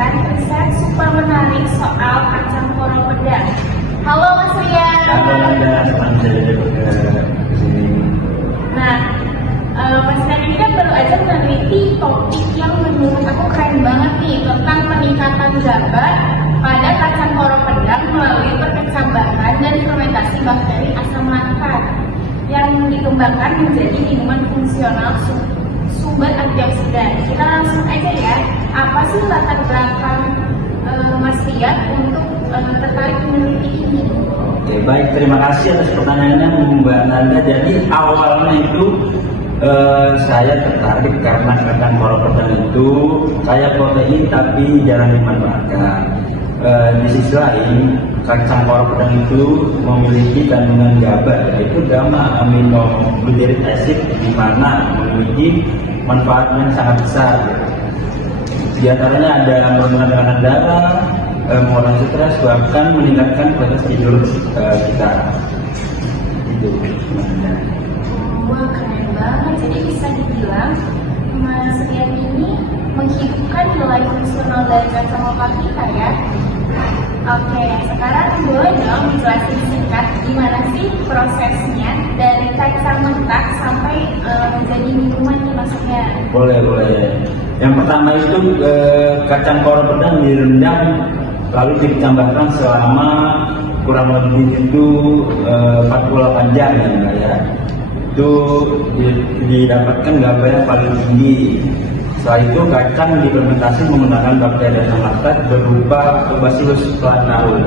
membagikan riset super menarik soal kacang polong pedang. Halo Mas Rian. Halo Nanda, senang bisa jadi di sini. Nah, Mas Rian ini kan baru aja meneliti topik yang menurut aku keren banget nih tentang peningkatan GABA pada kacang polong pedang melalui perkecambahan dan fermentasi bakteri asam laktat yang dikembangkan menjadi minuman fungsional sumber antioksidan. Kita langsung aja ya, apa sih latar belakang Mas Rian untuk tertarik meneliti ini? Oke, baik, terima kasih atas pertanyaannya Mbak Nanda. Jadi awalnya itu saya tertarik karena kacang polong pedang itu kaya protein tapi jarang dimanfaatkan. Di sisi lain, kacang polong pedang itu memiliki kandungan GABA, yaitu gamma aminobutyric acid, di mana memiliki manfaat yang sangat besar. Di antaranya ada menurunkan tekanan darah, mengurangi stres, bahkan meningkatkan kualitas tidur kita. Itu sebenarnya. Wah, keren banget. Jadi bisa dibilang Mas Rian ini menghidupkan nilai fungsional dari kacang lokal kita ya. Oke, sekarang boleh dong dijelasin singkat gimana sih prosesnya dari kacang mentah sampai menjadi minuman nih maksudnya? Boleh. Yang pertama itu kacang polong pedang direndam lalu ditambahkan selama kurang lebih itu 48 jam ya Mbak ya. Itu didapatkan GABA yang paling tinggi. Setelah itu kacang difermentasi menggunakan bakteri asam laktat berupa Bacillus plantarum.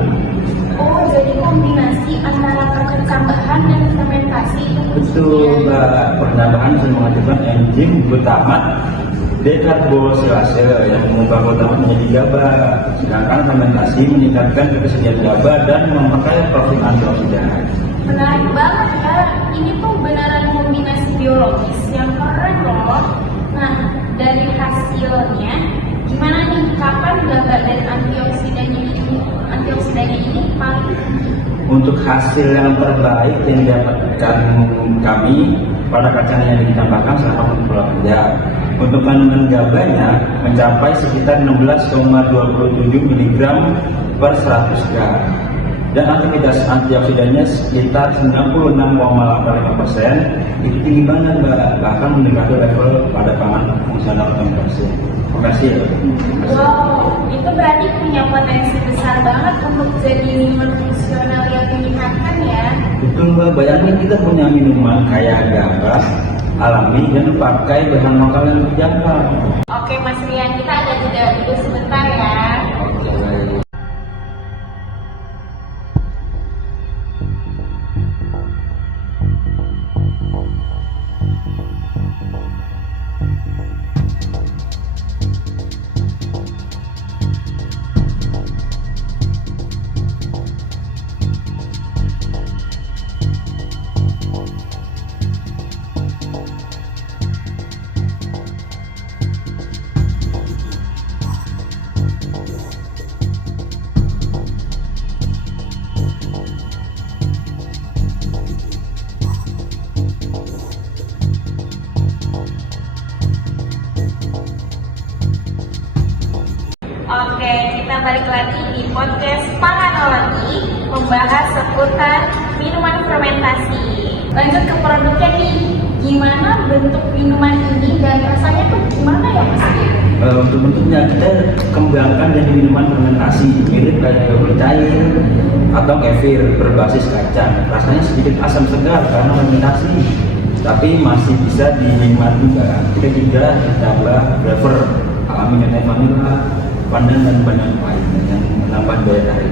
Oh, jadi kombinasi antara perkecambahan dan fermentasi itu. Betul Mbak, penambahan bisa menghasilkan enzim glutamat dekarbosilase yang mengubah glutamat menjadi GABA. Sedangkan fermentasi meningkatkan ketersediaan GABA dan memakai profil antioksidan. Menarik banget ya, ini tuh beneran kombinasi biologis yang keren loh. Nah, dari hasilnya, gimana nih, kapan GABA dan antioksidannya ini paling tinggi? Untuk hasil yang terbaik yang didapatkan kami pada kacang yang ditambahkan selama 48 jam. Untuk kandungan GABA-nya mencapai sekitar 16,27 mg per 100 gram. Dan aktivitas antioksidannya sekitar 96,85%. Itu tinggi banget Mbak, bahkan mendekati level pada pangan fungsional komersil. Wow, itu berarti punya potensi besar banget untuk jadi minuman fungsional yang meningkatkan ya. Betul Mbak, bayangin kita punya minuman kaya GABA alami dan pakai bahan lokal yang terjangkau. Oke Mas Rian, kita agak jeda dulu sebentar ya. Oke, baik. Oke, kita balik lagi di podcast Panganologi membahas seputar minuman fermentasi. Lanjut ke produknya nih, gimana bentuk minuman ini dan rasanya tuh gimana ya Mas? Untuk bentuknya kita kembangkan jadi minuman fermentasi mirip kayak yogurt cair atau kefir berbasis kacang. Rasanya sedikit asam segar karena fermentasi, tapi masih bisa dinikmati juga. Kita juga ditambah flavor alami dan vanilla, pandan dan banyak lainnya yang menambah daya tarik.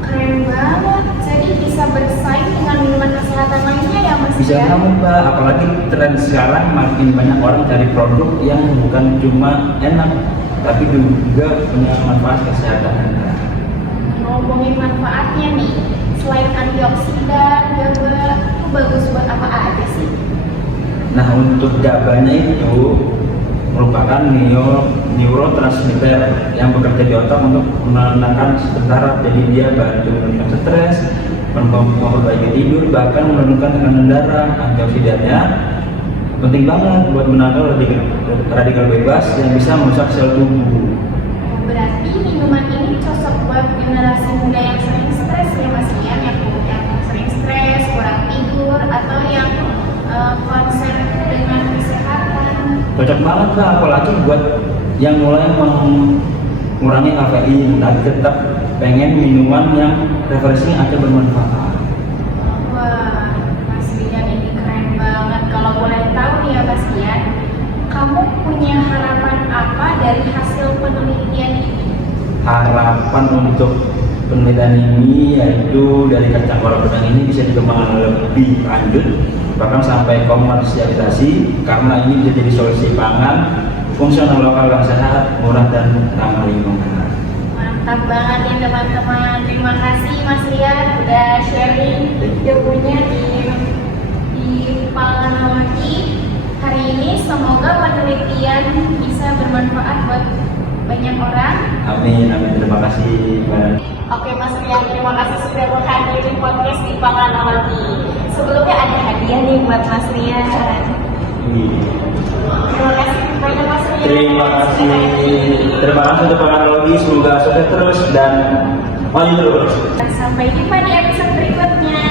Keren banget, jadi bisa bersaing dengan minuman kesehatan lainnya ya Mas? Bisa ya? banget Mbak, apalagi tren sekarang makin banyak orang cari produk yang bukan cuma enak, tapi juga punya manfaat kesehatan. Ngomongin manfaatnya nih, selain antioksidan, GABA, itu bagus buat apa aja sih? Nah, untuk GABA-nya itu merupakan neurotransmitter yang bekerja di otak untuk menenangkan sebentar, jadi dia bantu menurunkan stres, memperbaiki tidur, bahkan menurunkan tekanan darah. Antioksidannya penting banget buat menangkal radikal bebas yang bisa merusak sel tubuh. berarti minuman ini cocok buat generasi muda yang sering stres ya Mas Rian, yang sering stres, kurang tidur, atau yang concern dengan kesehatan. Cocok banget lah, apalagi buat yang mulai mengurangi kafein tapi tetap pengen minuman yang refreshing atau bermanfaat. Wah, Mas Rian ini keren banget. Kalau boleh tahu nih ya Mas Rian, kamu punya harapan apa dari hasil penelitian ini? Harapan untuk penelitian ini yaitu dari kacang kolam pedang ini bisa dikembangkan lebih lanjut, bahkan sampai komersialisasi, karena ini bisa jadi solusi pangan fungsional lokal yang sehat, murah dan ramah lingkungan. Mantap banget nih teman-teman. Terima kasih Mas Rian udah sharing ilmunya di Panganologi hari ini. Semoga penelitian bisa bermanfaat buat banyak orang. Amin, amin. Terima kasih. Oke Mas Rian, terima kasih sudah menghadiri podcast di Panganologi. Sebelumnya ada hadiah nih buat Mas Rian. Terima kasih banyak Mas Rian. Terima kasih untuk Panganologi. Semoga sukses terus dan maju terus. Sampai jumpa di episode berikutnya.